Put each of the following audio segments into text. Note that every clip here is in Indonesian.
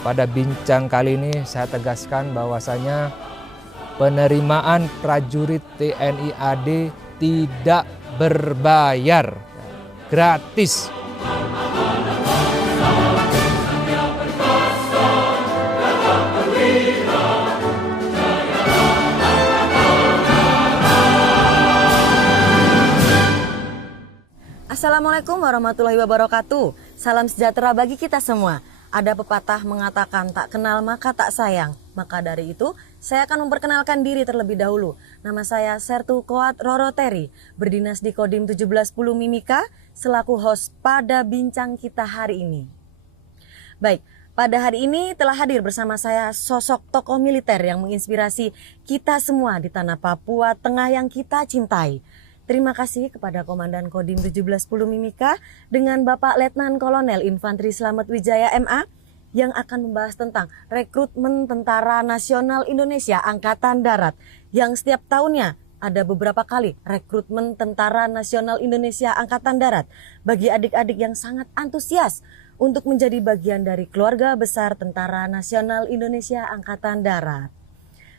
pada bincang kali ini saya tegaskan bahwasanya penerimaan prajurit TNI AD tidak berbayar, gratis. Assalamualaikum warahmatullahi wabarakatuh. Salam sejahtera bagi kita semua. Ada pepatah mengatakan tak kenal maka tak sayang. Maka dari itu, saya akan memperkenalkan diri terlebih dahulu. Nama saya Sertu Koat Roro Terry, berdinas di Kodim 1710 Mimika, selaku host pada bincang kita hari ini. Baik, pada hari ini telah hadir bersama saya sosok tokoh militer yang menginspirasi kita semua di tanah Papua Tengah yang kita cintai. Terima kasih kepada Komandan Kodim 1710 Mimika dengan Bapak Letnan Kolonel Infantri Slamet Wijaya MA yang akan membahas tentang rekrutmen Tentara Nasional Indonesia Angkatan Darat yang setiap tahunnya ada beberapa kali rekrutmen Tentara Nasional Indonesia Angkatan Darat bagi adik-adik yang sangat antusias untuk menjadi bagian dari keluarga besar Tentara Nasional Indonesia Angkatan Darat.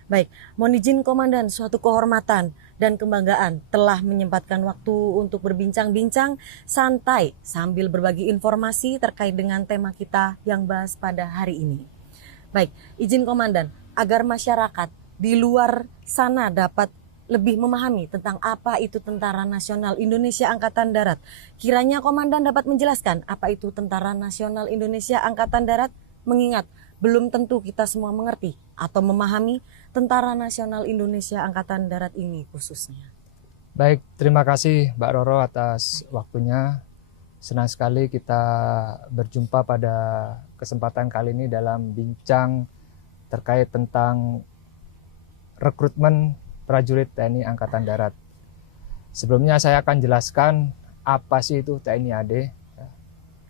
Baik, mohon izin Komandan, suatu kehormatan dan kebanggaan telah menyempatkan waktu untuk berbincang-bincang santai sambil berbagi informasi terkait dengan tema kita yang bahas pada hari ini. Baik, izin Komandan, agar masyarakat di luar sana dapat lebih memahami tentang apa itu Tentara Nasional Indonesia Angkatan Darat. Kiranya Komandan dapat menjelaskan apa itu Tentara Nasional Indonesia Angkatan Darat, mengingat belum tentu kita semua mengerti atau memahami Tentara Nasional Indonesia Angkatan Darat ini khususnya. Baik, terima kasih Mbak Roro atas waktunya. Senang sekali kita berjumpa pada kesempatan kali ini dalam bincang terkait tentang rekrutmen prajurit TNI Angkatan Darat. Sebelumnya saya akan jelaskan apa sih itu TNI AD.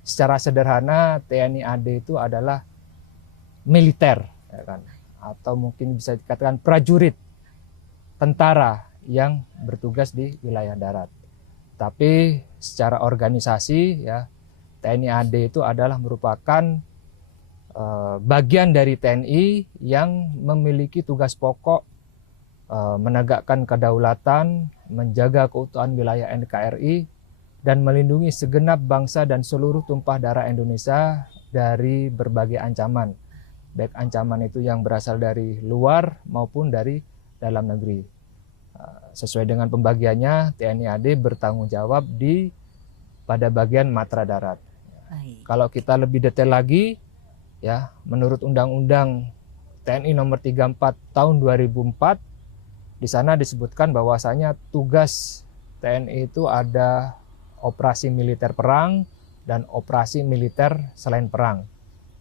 Secara sederhana TNI AD itu adalah militer, ya kan? Atau mungkin bisa dikatakan prajurit tentara yang bertugas di wilayah darat. Tapi secara organisasi ya TNI AD itu adalah merupakan bagian dari TNI yang memiliki tugas pokok menegakkan kedaulatan, menjaga keutuhan wilayah NKRI dan melindungi segenap bangsa dan seluruh tumpah darah Indonesia dari berbagai ancaman. Baik ancaman itu yang berasal dari luar maupun dari dalam negeri. Sesuai dengan pembagiannya, TNI AD bertanggung jawab pada bagian matra darat. Baik. Kalau kita lebih detail lagi, ya menurut Undang-Undang TNI Nomor 34 Tahun 2004, di sana disebutkan bahwasanya tugas TNI itu ada operasi militer perang dan operasi militer selain perang.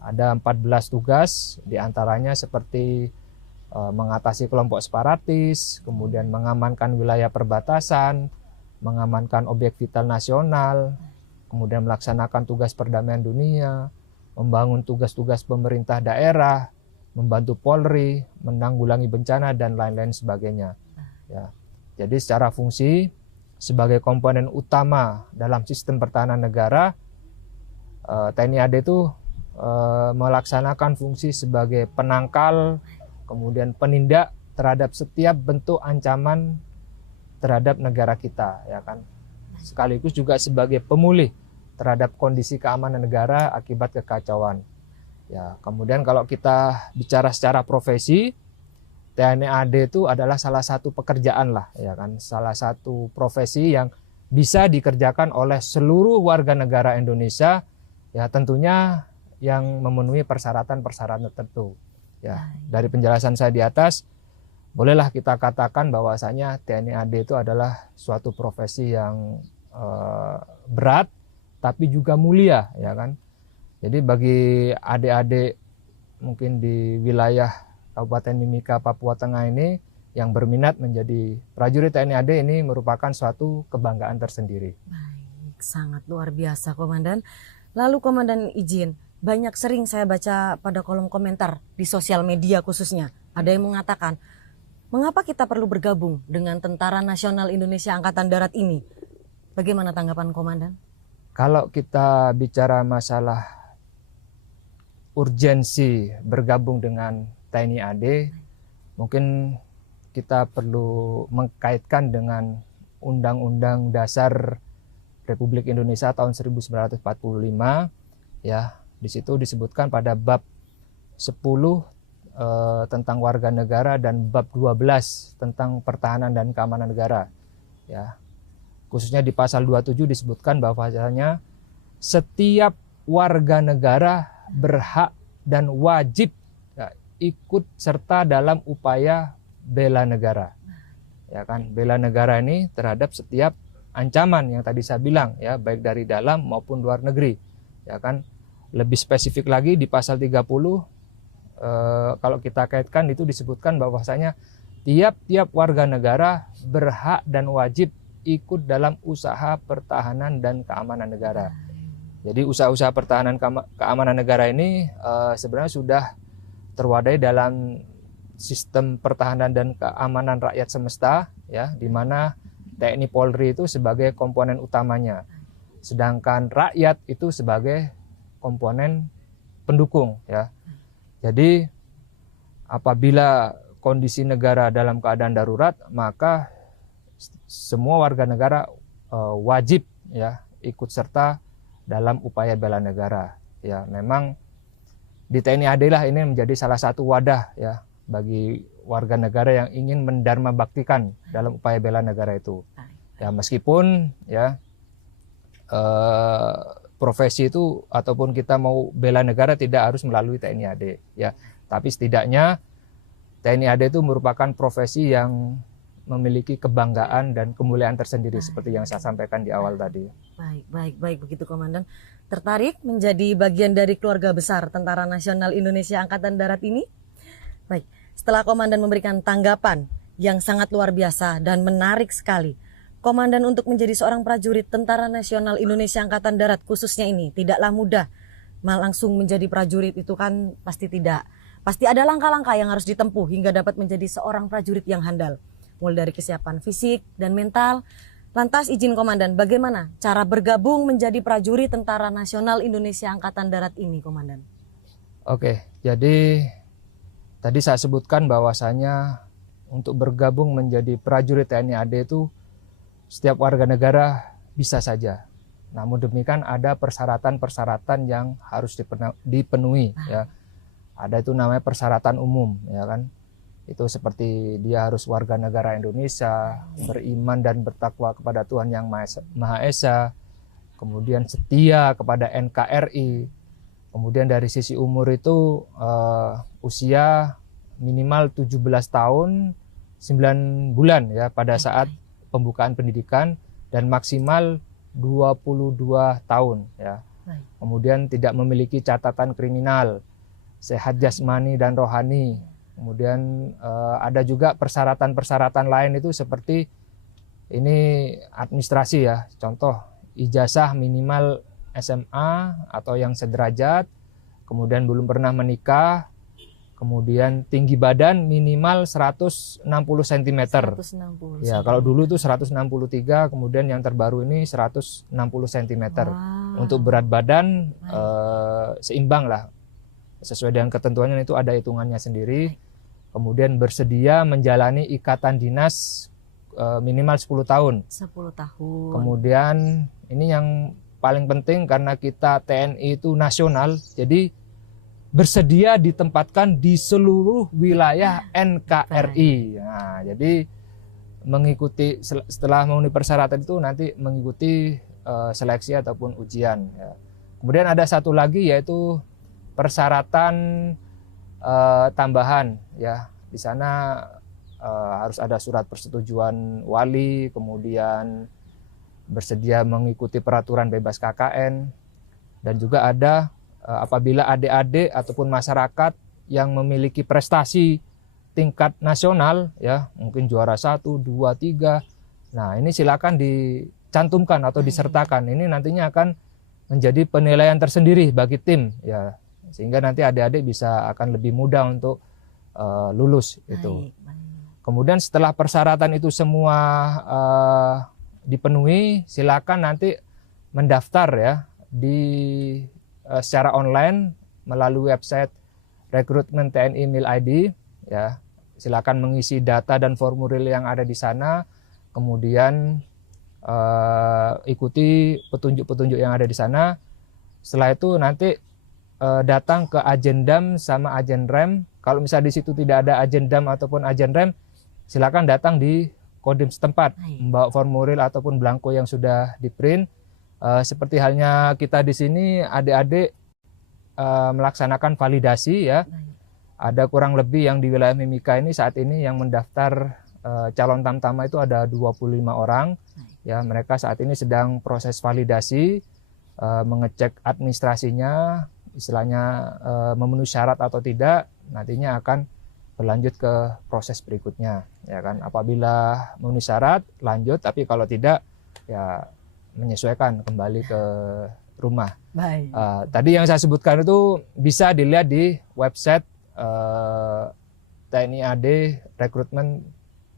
Ada 14 tugas, diantaranya seperti mengatasi kelompok separatis, kemudian mengamankan wilayah perbatasan, mengamankan objek vital nasional, kemudian melaksanakan tugas perdamaian dunia, membangun tugas-tugas pemerintah daerah, membantu Polri, menanggulangi bencana, dan lain-lain sebagainya. Ya. Jadi secara fungsi, sebagai komponen utama dalam sistem pertahanan negara, TNI AD itu melaksanakan fungsi sebagai penangkal, kemudian penindak terhadap setiap bentuk ancaman terhadap negara kita, ya kan. Sekaligus juga sebagai pemulih terhadap kondisi keamanan negara akibat kekacauan. Ya, kemudian kalau kita bicara secara profesi, TNI AD itu adalah salah satu pekerjaan lah, ya kan, salah satu profesi yang bisa dikerjakan oleh seluruh warga negara Indonesia, ya tentunya yang memenuhi persyaratan-persyaratan tertentu. Ya, dari penjelasan saya di atas, bolehlah kita katakan bahwasanya TNI AD itu adalah suatu profesi yang berat, tapi juga mulia, ya kan. Jadi bagi adik-adik mungkin di wilayah Kabupaten Mimika, Papua Tengah ini yang berminat menjadi prajurit TNI AD ini merupakan suatu kebanggaan tersendiri. Baik, sangat luar biasa Komandan. Lalu Komandan izin, banyak sering saya baca pada kolom komentar di sosial media khususnya, ada yang mengatakan, mengapa kita perlu bergabung dengan Tentara Nasional Indonesia Angkatan Darat ini? Bagaimana tanggapan Komandan? Kalau kita bicara masalah urgensi bergabung dengan TNI AD, mungkin kita perlu mengkaitkan dengan Undang-Undang Dasar Republik Indonesia tahun 1945, ya. Di situ disebutkan pada bab 10 tentang warga negara dan bab 12 tentang pertahanan dan keamanan negara, ya. Khususnya di pasal 27 disebutkan bahwasanya setiap warga negara berhak dan wajib, ya, ikut serta dalam upaya bela negara. Ya kan, bela negara ini terhadap setiap ancaman yang tadi saya bilang, ya, baik dari dalam maupun luar negeri. Ya kan, lebih spesifik lagi di pasal 30 kalau kita kaitkan itu disebutkan bahwasanya tiap-tiap warga negara berhak dan wajib ikut dalam usaha pertahanan dan keamanan negara. Jadi usaha-usaha pertahanan keamanan negara ini sebenarnya sudah terwadai dalam sistem pertahanan dan keamanan rakyat semesta, ya, di mana TNI Polri itu sebagai komponen utamanya, sedangkan rakyat itu sebagai komponen pendukung, ya. Jadi apabila kondisi negara dalam keadaan darurat, maka semua warga negara wajib, ya, ikut serta dalam upaya bela negara. Ya, memang di TNI AD lah ini menjadi salah satu wadah, ya, bagi warga negara yang ingin mendharma baktikan dalam upaya bela negara itu. Ya, meskipun, ya, profesi itu ataupun kita mau bela negara tidak harus melalui TNI AD, ya. Tapi setidaknya TNI AD itu merupakan profesi yang memiliki kebanggaan dan kemuliaan tersendiri seperti yang saya sampaikan di awal tadi. Baik begitu Komandan. Tertarik menjadi bagian dari keluarga besar Tentara Nasional Indonesia Angkatan Darat ini? Baik, setelah Komandan memberikan tanggapan yang sangat luar biasa dan menarik sekali, Komandan untuk menjadi seorang prajurit Tentara Nasional Indonesia Angkatan Darat khususnya ini tidaklah mudah. Langsung menjadi prajurit itu kan pasti tidak. Pasti ada langkah-langkah yang harus ditempuh hingga dapat menjadi seorang prajurit yang handal. Mulai dari kesiapan fisik dan mental. Lantas izin Komandan, bagaimana cara bergabung menjadi prajurit Tentara Nasional Indonesia Angkatan Darat ini, Komandan? Oke, jadi tadi saya sebutkan bahwasanya untuk bergabung menjadi prajurit TNI AD itu setiap warga negara bisa saja. Namun demikian ada persyaratan-persyaratan yang harus dipenuhi, ya. Ada itu namanya persyaratan umum, ya kan. Itu seperti dia harus warga negara Indonesia, beriman dan bertakwa kepada Tuhan Yang Maha Esa, kemudian setia kepada NKRI. Kemudian dari sisi umur itu usia minimal 17 tahun 9 bulan, ya, pada saat pembukaan pendidikan, dan maksimal 22 tahun, ya. Kemudian tidak memiliki catatan kriminal, sehat jasmani dan rohani. Kemudian ada juga persyaratan-persyaratan lain itu seperti ini administrasi, ya. Contoh ijazah minimal SMA atau yang sederajat, kemudian belum pernah menikah, kemudian tinggi badan minimal 160 cm. 160. Ya, kalau dulu itu 163, kemudian yang terbaru ini 160 cm. Wow. Untuk berat badan seimbang lah. Sesuai dengan ketentuannya itu ada hitungannya sendiri. Kemudian bersedia menjalani ikatan dinas minimal 10 tahun. 10 tahun. Kemudian ini yang paling penting karena kita TNI itu nasional, jadi bersedia ditempatkan di seluruh wilayah NKRI. Nah, jadi mengikuti setelah memenuhi persyaratan itu nanti mengikuti seleksi ataupun ujian, ya. Kemudian ada satu lagi yaitu persyaratan tambahan, ya. Di sana harus ada surat persetujuan wali, kemudian bersedia mengikuti peraturan bebas KKN, dan juga ada apabila adik-adik ataupun masyarakat yang memiliki prestasi tingkat nasional, ya, mungkin juara 1, 2, 3. Nah, ini silakan dicantumkan atau disertakan. Ini nantinya akan menjadi penilaian tersendiri bagi tim, ya. Sehingga nanti adik-adik bisa akan lebih mudah untuk lulus itu. Kemudian setelah persyaratan itu semua dipenuhi, silakan nanti mendaftar, ya, di secara online melalui website rekrutmen TNI Mil ID ya. Silakan mengisi data dan formulir yang ada di sana, kemudian ikuti petunjuk-petunjuk yang ada di sana. Setelah itu nanti datang ke Agendam sama Agenrem. Kalau misalnya di situ tidak ada Agendam ataupun Agenrem, silakan datang di Kodim setempat, membawa formulir ataupun belangko yang sudah di-print. Seperti halnya kita di sini, adik-adik melaksanakan validasi ya. Ada kurang lebih yang di wilayah Mimika ini saat ini yang mendaftar calon tamtama itu ada 25 orang. Ya, mereka saat ini sedang proses validasi, mengecek administrasinya, istilahnya memenuhi syarat atau tidak, nantinya akan berlanjut ke proses berikutnya, ya kan. Apabila memenuhi syarat, lanjut, tapi kalau tidak, ya menyesuaikan kembali ke rumah. Baik. Tadi yang saya sebutkan itu bisa dilihat di website TNI AD Rekrutmen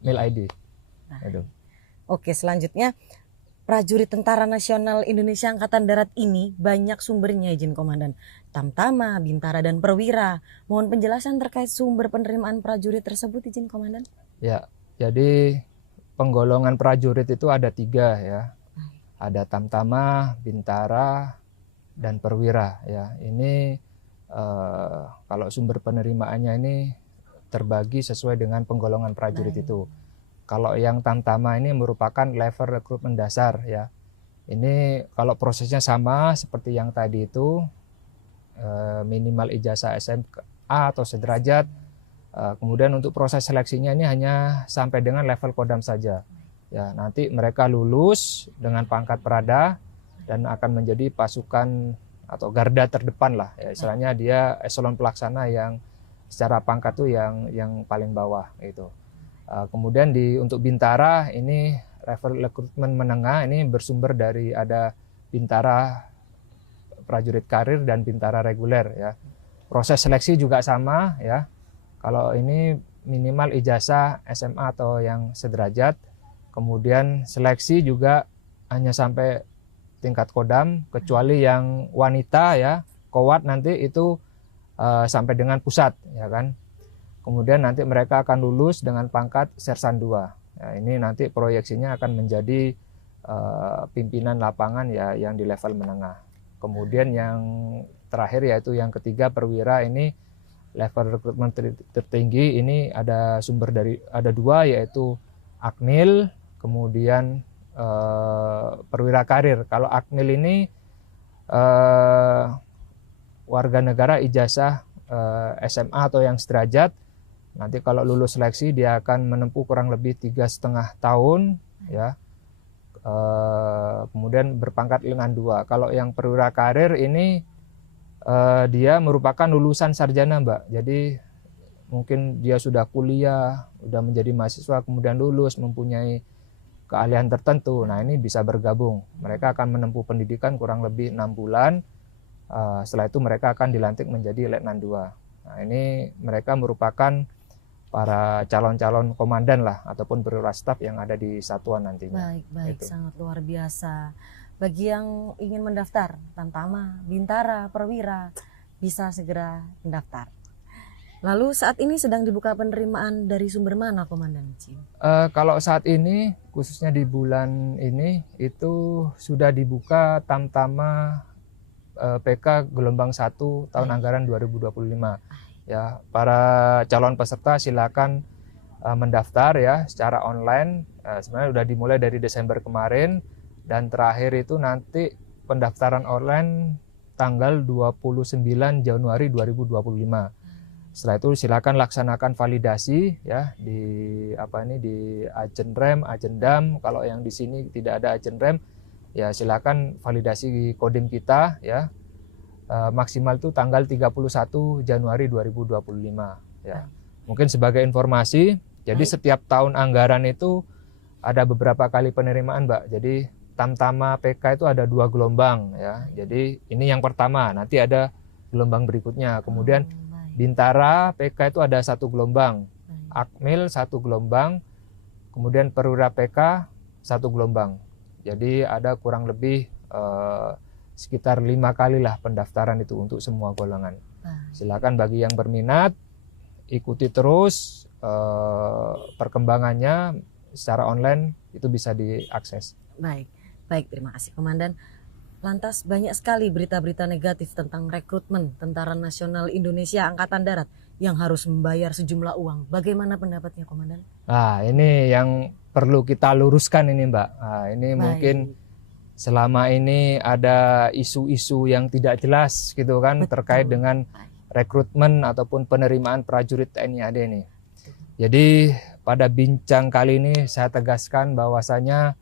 Mil ID. Itu. Oke, selanjutnya prajurit Tentara Nasional Indonesia Angkatan Darat ini banyak sumbernya, izin komandan. Tamtama, Bintara, dan Perwira. Mohon penjelasan terkait sumber penerimaan prajurit tersebut, izin komandan. Ya, jadi penggolongan prajurit itu ada 3 ya. Ada Tamtama, Bintara, dan Perwira ya. Ini kalau sumber penerimaannya ini terbagi sesuai dengan penggolongan prajurit itu. Kalau yang Tamtama ini merupakan level rekrutmen dasar ya. Ini kalau prosesnya sama seperti yang tadi itu, minimal ijazah SMA atau sederajat. Kemudian untuk proses seleksinya ini hanya sampai dengan level Kodam saja. Ya, nanti mereka lulus dengan pangkat Prada dan akan menjadi pasukan atau garda terdepan lah. Ya, istilahnya dia eselon pelaksana yang secara pangkat tuh yang paling bawah gitu. Kemudian untuk Bintara ini level rekrutmen menengah, ini bersumber dari ada Bintara prajurit karir dan Bintara reguler ya. Proses seleksi juga sama ya. Kalau ini minimal ijazah SMA atau yang sederajat. Kemudian seleksi juga hanya sampai tingkat Kodam, kecuali yang wanita ya, Kowat nanti itu sampai dengan pusat ya kan. Kemudian nanti mereka akan lulus dengan pangkat Sersan 2. Ya, ini nanti proyeksinya akan menjadi pimpinan lapangan ya yang di level menengah. Kemudian yang terakhir yaitu yang ketiga Perwira, ini level rekrutmen tertinggi. Ini ada sumber ada 2 yaitu Akmil, kemudian Perwira karir. Kalau Akmil ini warga negara ijazah SMA atau yang sederajat. Nanti kalau lulus seleksi dia akan menempuh kurang lebih 3,5 tahun ya. Kemudian berpangkat lengan 2. Kalau yang Perwira karir ini dia merupakan lulusan sarjana, Mbak. Jadi mungkin dia sudah kuliah, sudah menjadi mahasiswa, kemudian lulus mempunyai keahlian tertentu. Nah, ini bisa bergabung. Mereka akan menempuh pendidikan kurang lebih 6 bulan. Setelah itu mereka akan dilantik menjadi Letnan 2. Nah, ini mereka merupakan para calon-calon komandan lah ataupun perwira staf yang ada di satuan nantinya. Baik, sangat luar biasa. Bagi yang ingin mendaftar Tamtama, Bintara, Perwira, bisa segera mendaftar. Lalu saat ini sedang dibuka penerimaan dari sumber mana, Komandan Jim? Kalau saat ini, khususnya di bulan ini, itu sudah dibuka Tamtama PK gelombang 1 tahun anggaran 2025. Ya, para calon peserta silakan mendaftar ya secara online. Sebenarnya sudah dimulai dari Desember kemarin dan terakhir itu nanti pendaftaran online tanggal 29 Januari 2025. Setelah itu silakan laksanakan validasi ya di Agenrem, Agendam. Kalau yang di sini tidak ada Agenrem, ya silakan validasi Kodim kita ya. Maksimal itu tanggal 31 Januari 2025 ya. Mungkin sebagai informasi, jadi setiap tahun anggaran itu ada beberapa kali penerimaan, Mbak. Jadi Tamtama PK itu ada 2 gelombang ya. Jadi ini yang pertama, nanti ada gelombang berikutnya. Kemudian Bintara PK itu ada 1 gelombang, Akmil 1 gelombang, kemudian Perwira PK 1 gelombang. Jadi ada kurang lebih sekitar 5 kali lah pendaftaran itu untuk semua golongan. Silakan bagi yang berminat ikuti terus perkembangannya secara online, itu bisa diakses. Baik, baik, terima kasih Komandan. Lantas banyak sekali berita-berita negatif tentang rekrutmen Tentara Nasional Indonesia Angkatan Darat yang harus membayar sejumlah uang. Bagaimana pendapatnya Komandan? Nah, ini yang perlu kita luruskan ini Mbak. Nah, ini Baik. mungkin selama ini ada isu-isu yang tidak jelas gitu kan. Betul. Terkait dengan rekrutmen ataupun penerimaan prajurit TNI AD ini. Jadi pada bincang kali ini saya tegaskan bahwasanya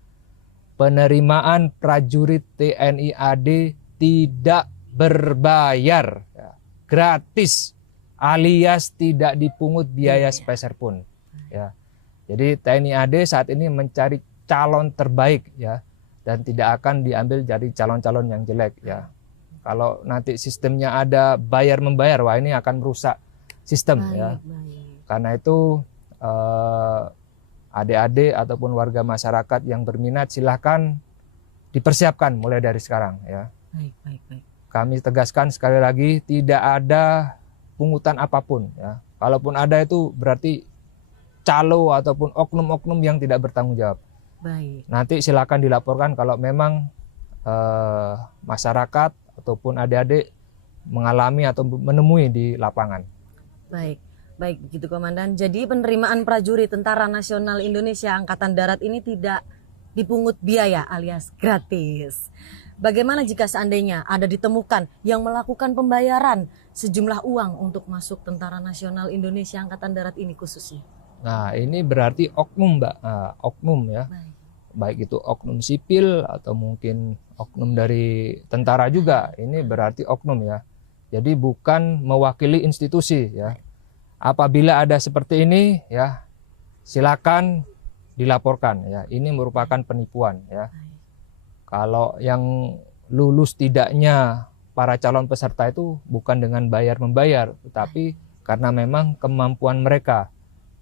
penerimaan prajurit TNI AD tidak berbayar, ya, gratis, alias tidak dipungut biaya sepeser pun. Ya. Jadi TNI AD saat ini mencari calon terbaik, ya, dan tidak akan diambil jadi calon-calon yang jelek. Ya. Kalau nanti sistemnya ada bayar membayar, wah ini akan merusak sistem. Ya. Karena itu adik-adik ataupun warga masyarakat yang berminat silahkan dipersiapkan mulai dari sekarang, ya. Baik. Kami tegaskan sekali lagi tidak ada pungutan apapun, ya. Kalaupun ada itu berarti calo ataupun oknum-oknum yang tidak bertanggung jawab. Baik. Nanti silakan dilaporkan kalau memang masyarakat ataupun adik-adik mengalami atau menemui di lapangan. Baik begitu Komandan. Jadi penerimaan prajurit Tentara Nasional Indonesia Angkatan Darat ini tidak dipungut biaya alias gratis. Bagaimana jika seandainya ada ditemukan yang melakukan pembayaran sejumlah uang untuk masuk Tentara Nasional Indonesia Angkatan Darat ini khususnya? Nah, ini berarti oknum, Mbak. Oknum, ya. Baik itu oknum sipil atau mungkin oknum dari tentara juga. Ini berarti oknum, ya. Jadi bukan mewakili institusi, ya. Apabila ada seperti ini, ya, silakan dilaporkan, ya. Ini merupakan penipuan, ya. Kalau yang lulus tidaknya para calon peserta itu bukan dengan bayar membayar, tetapi karena memang kemampuan mereka,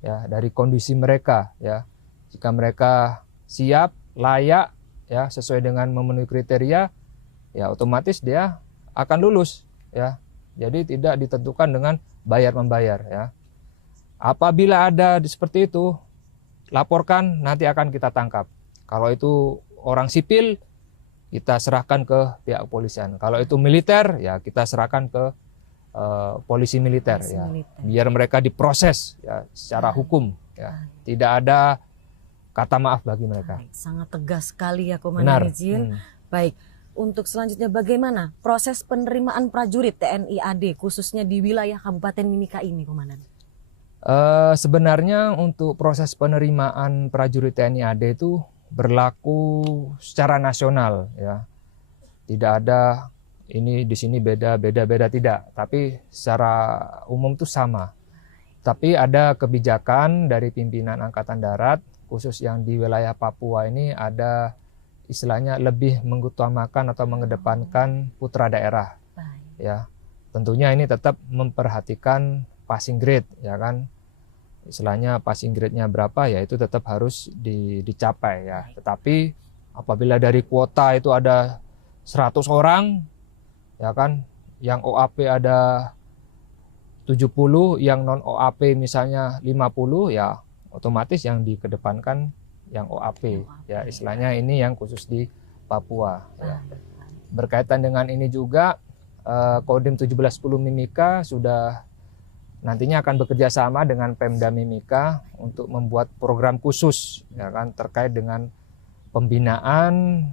ya, dari kondisi mereka, ya. Jika mereka siap, layak, ya, sesuai dengan memenuhi kriteria, ya otomatis dia akan lulus, ya. Jadi tidak ditentukan dengan bayar membayar, ya. Apabila ada seperti itu, laporkan, nanti akan kita tangkap. Kalau itu orang sipil, kita serahkan ke pihak kepolisian. Kalau itu militer, ya kita serahkan ke polisi militer, ya. Biar mereka diproses, ya, secara hukum, ya. Tidak ada kata maaf bagi mereka. Sangat tegas sekali ya Komandan Izin. Baik. Untuk selanjutnya bagaimana proses penerimaan prajurit TNI AD khususnya di wilayah Kabupaten Mimika ini, Komandan? Sebenarnya untuk proses penerimaan prajurit TNI AD itu berlaku secara nasional, ya. Tidak ada ini di sini beda tidak, tapi secara umum itu sama. Tapi ada kebijakan dari pimpinan Angkatan Darat khusus yang di wilayah Papua ini ada istilahnya lebih mengutamakan atau mengedepankan putra daerah, ya. Tentunya ini tetap memperhatikan passing grade, ya kan. Istilahnya passing grade-nya berapa, ya itu tetap harus dicapai, ya. Tetapi apabila dari kuota itu ada 100 orang, ya kan, yang OAP ada 70, yang non OAP misalnya 50, ya otomatis yang dikedepankan yang OAP, ya, istilahnya ini yang khusus di Papua, ya. Berkaitan dengan ini juga Kodim 1710 Mimika sudah nantinya akan bekerja sama dengan Pemda Mimika untuk membuat program khusus, ya kan, terkait dengan pembinaan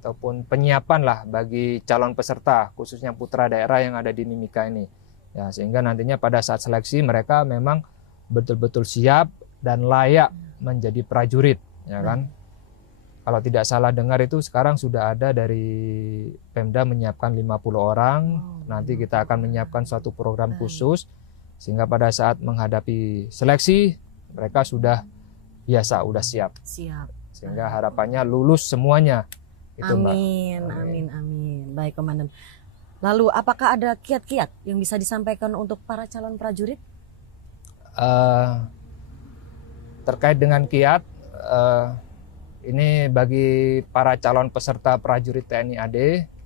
ataupun penyiapan lah bagi calon peserta khususnya putra daerah yang ada di Mimika ini, ya, sehingga nantinya pada saat seleksi mereka memang betul-betul siap dan layak menjadi prajurit, ya kan. Kalau tidak salah dengar itu sekarang sudah ada dari Pemda menyiapkan 50 orang. Nanti kita akan menyiapkan suatu program khusus sehingga pada saat menghadapi seleksi mereka sudah biasa, sudah siap. Sehingga harapannya lulus semuanya. Itu, amin, Mbak. Amin. Baik, Komandan. Lalu apakah ada kiat-kiat yang bisa disampaikan untuk para calon prajurit? Terkait dengan kiat, ini bagi para calon peserta prajurit TNI AD,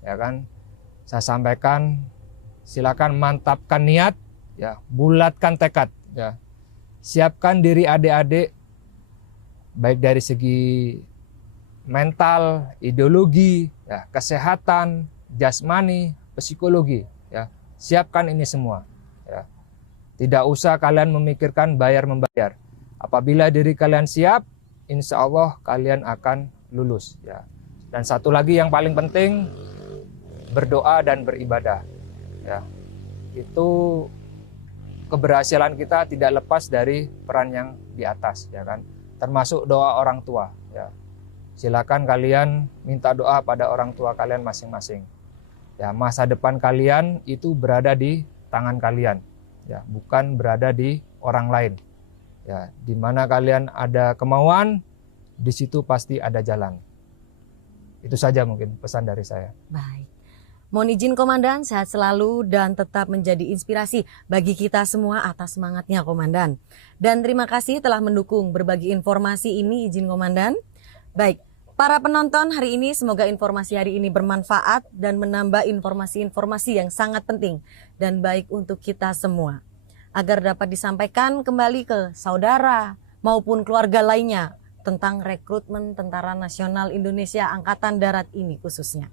ya kan, saya sampaikan silakan mantapkan niat, ya, bulatkan tekad, ya. Siapkan diri adik-adik baik dari segi mental, ideologi, ya, kesehatan, jasmani, psikologi, ya. Siapkan ini semua, ya. Tidak usah kalian memikirkan bayar membayar. Apabila diri kalian siap, insya Allah kalian akan lulus, ya. Dan satu lagi yang paling penting, berdoa dan beribadah, ya. Itu keberhasilan kita tidak lepas dari peran yang di atas, ya kan. Termasuk doa orang tua, ya. Silakan kalian minta doa pada orang tua kalian masing-masing. Ya, masa depan kalian itu berada di tangan kalian, ya, bukan berada di orang lain. Ya, di mana kalian ada kemauan, di situ pasti ada jalan. Itu saja mungkin pesan dari saya. Baik. Mohon izin Komandan, sehat selalu dan tetap menjadi inspirasi bagi kita semua atas semangatnya Komandan. Dan terima kasih telah mendukung berbagi informasi ini, izin Komandan. Baik, para penonton hari ini semoga informasi hari ini bermanfaat dan menambah informasi-informasi yang sangat penting dan baik untuk kita semua. Agar dapat disampaikan kembali ke saudara maupun keluarga lainnya tentang rekrutmen Tentara Nasional Indonesia Angkatan Darat ini khususnya.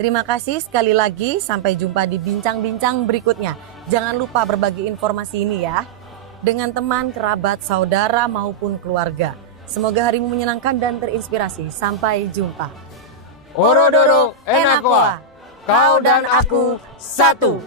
Terima kasih sekali lagi, sampai jumpa di bincang-bincang berikutnya. Jangan lupa berbagi informasi ini ya, dengan teman, kerabat, saudara maupun keluarga. Semoga harimu menyenangkan dan terinspirasi. Sampai jumpa. Orodoro Enakoa, kau dan aku satu.